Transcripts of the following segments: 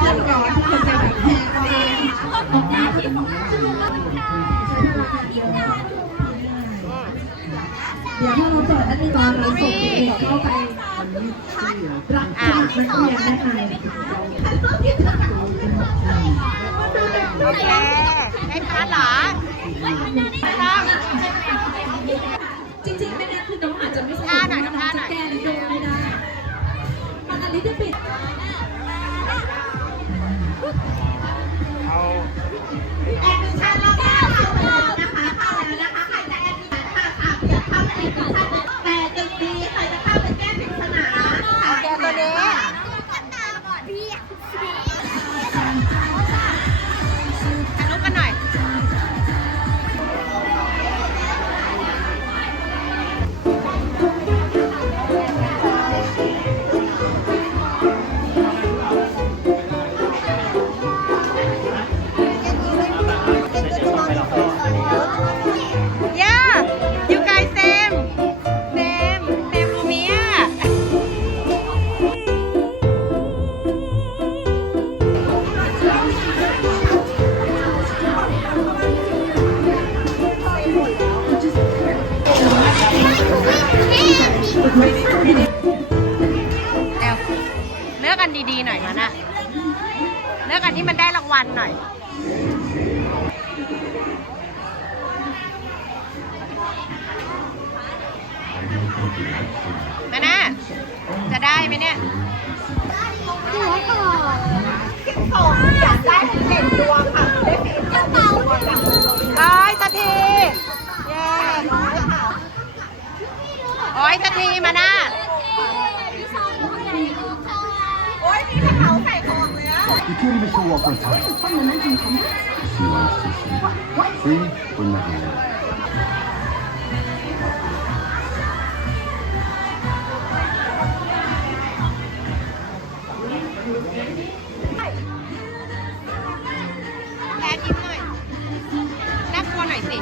ขึ้นก่อนที่มันจะแบบแพงเองเดี๋ยวถ้าเราเปิดอันนี้ตอนเราส่งเข้าไปรับสมัครนักเรียนนะคะโอเคใด้พาร์ทหรอจริงๆไม่แน่คือน้องอาจจะไม่สช่ท่าไหนท่าจะแก้นิดนึไม่ได้มันอันนี้จะปิด แอดมิชชั่นรอบแรกเข้าแล้วนะคะเข้าแล้วนะคะ ใครจะแอดมิชชั่นค่ะค่ะเดี๋ยวเข้าแอดมิชชั่น เร็วเลือกกันดีๆหน่อยมานะเลือกกันที่มันได้รางวัลหน่อย มานะจะได้ไหมเนี่ยผมอยากได้เด่นดวงค่ะ โอ้ยสักทีมานะโอ้ยมีกระเป๋าใส่ของเลยอะ You can't even show off on time. She wants to see. See? We're not gonna. แพ้ยิ้มหน่อยน่ากลัวหน่อยสิ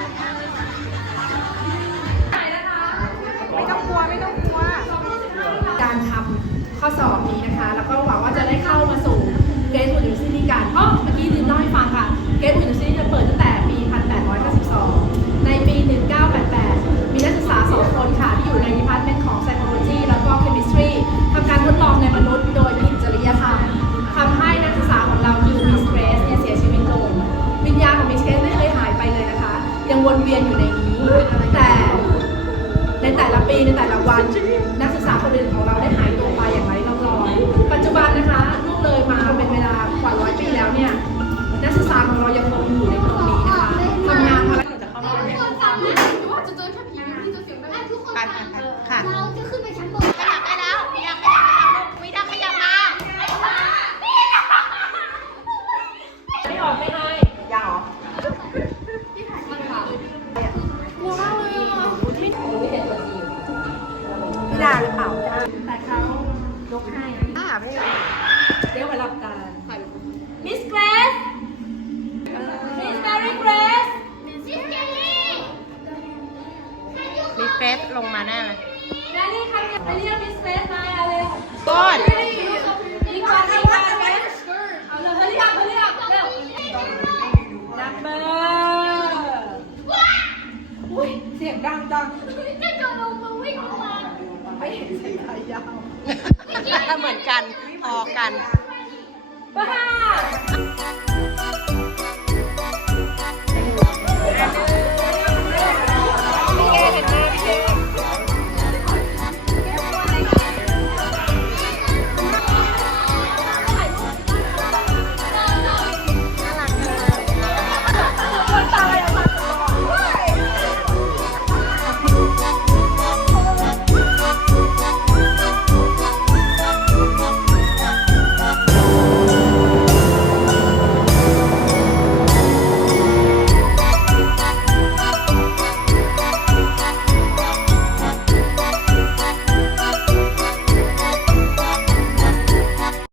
ปี แต่เขายกให้อ่าไม่เดี๋ยวไปรับการมิสเกรสมิสแมรี่เกรสซิสเกลลี่มีเฟสลงมาแน่เลยแมรี่ครับไปเรียกมิสเกรสมาเลยกดอีกวันอีกวันเกรสเอาเลยเขาเรียกเขาเรียกเร็วนับเบอร์อุ้ยเสียงดังจังจะโดนลงมาวิ่งออกมา ไม่เห็นใส่ขายาว เหมือนกันพอกัน บ้า